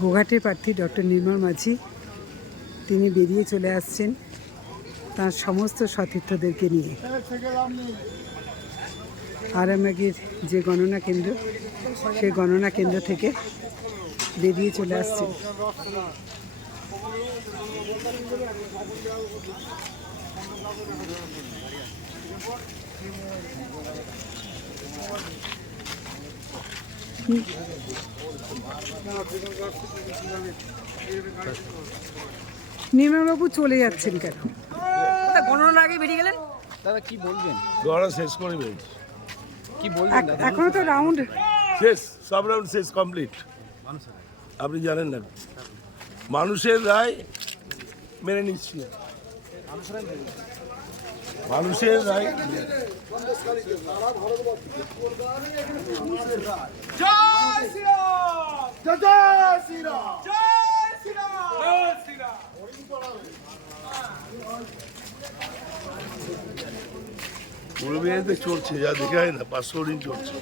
গোঘাটের প্রার্থী ডক্টর নির্মল মাঝি তিনি বেরিয়ে চলে আসছেন তার সমস্ত সতীর্থদেরকে নিয়ে। আরামবাগের যে গণনা কেন্দ্র, সেই গণনা কেন্দ্র থেকে বেরিয়ে চলে আসছেন। নির্মলবাবু চলে যাচ্ছেন কেন? গণনার আগে বেরিয়ে গেলেন। দাদা কি বলবেন? গণনা শেষ করে বেরিয়েছি। কি বলবেন? এখনো তো রাউন্ড শেষ, সব রাউন্ড শেষ, কমপ্লিট। আপনি জানেন না, মানুষের রায় মেনে নিচ্ছি। মানুষের রায় পূর্বে চলছে, যা দেখা হয় না, 500 দিন চলছে।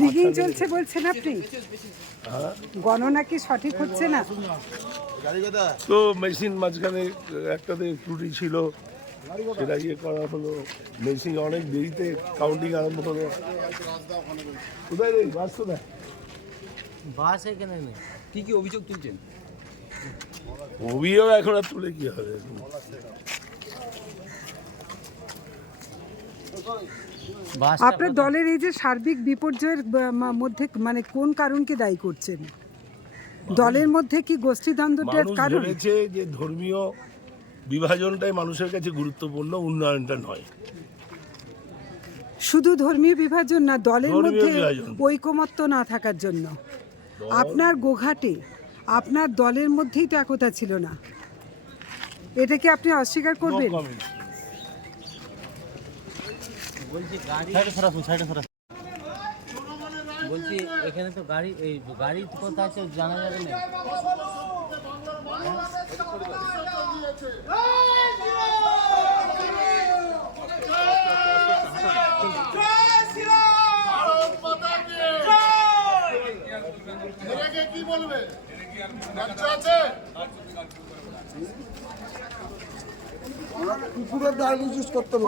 রিগিং চলছে বলছেন আপনি? গণনা কি সঠিক হচ্ছে না? তো মেশিন মাঝখানে একটাতে ত্রুটি ছিল, সেটা ইয়ে করা হলো। মেশিন অনেক দেরিতে কাউন্টিং আরম্ভ হলো। কোথায় রে বাস? কোথায় বাস এখানে নেই। কি কি অভিযোগ তুলছেন? অভিযোগ এখন আর তুলে কি হবে? আপনার দলের এই যে সার্বিক বিপর্যয়ের মধ্যে মানে কোন কারণকে দায়ী করছেন? দলের মধ্যে কি গোষ্ঠীদ্বন্দ্বের কারণ? হয়েছে যে ধর্মীয় বিভাজনটাই মানুষের কাছে গুরুত্বপূর্ণ, উন্নয়নটা নয়। শুধু ধর্মীয় বিভাজন না, দলের মধ্যে ঐকমত্য না থাকার জন্য। আপনার গোঘাটে আপনার দলের মধ্যেই তো একতা ছিল না, এটাকে আপনি অস্বীকার করবেন? বলছি এখানে তো গাড়ি কোথায় আছে জানা যাবে না। কি বলবে? কুকুরের ডায়ালিসিস ইউজ করতে হবে।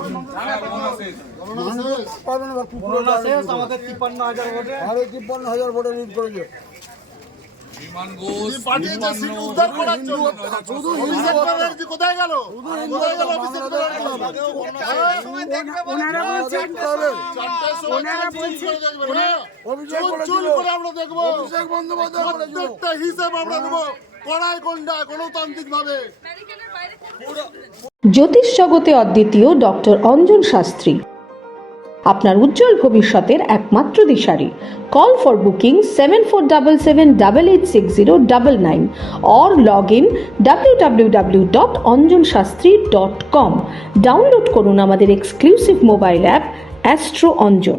আমাদের 53,000 ভোটে 53,000 ভোটে লিড করেছে। জ্যোতিষ জগতে অদ্বিতীয় ডক্টর অঞ্জন শাস্ত্রী আপনার উজ্জ্বল ভবিষ্যতের একমাত্র দিশারি। Call for booking 7477886099 or log in www.anjanshastri.com। Download করুন আমাদের exclusive mobile app astro Anjan.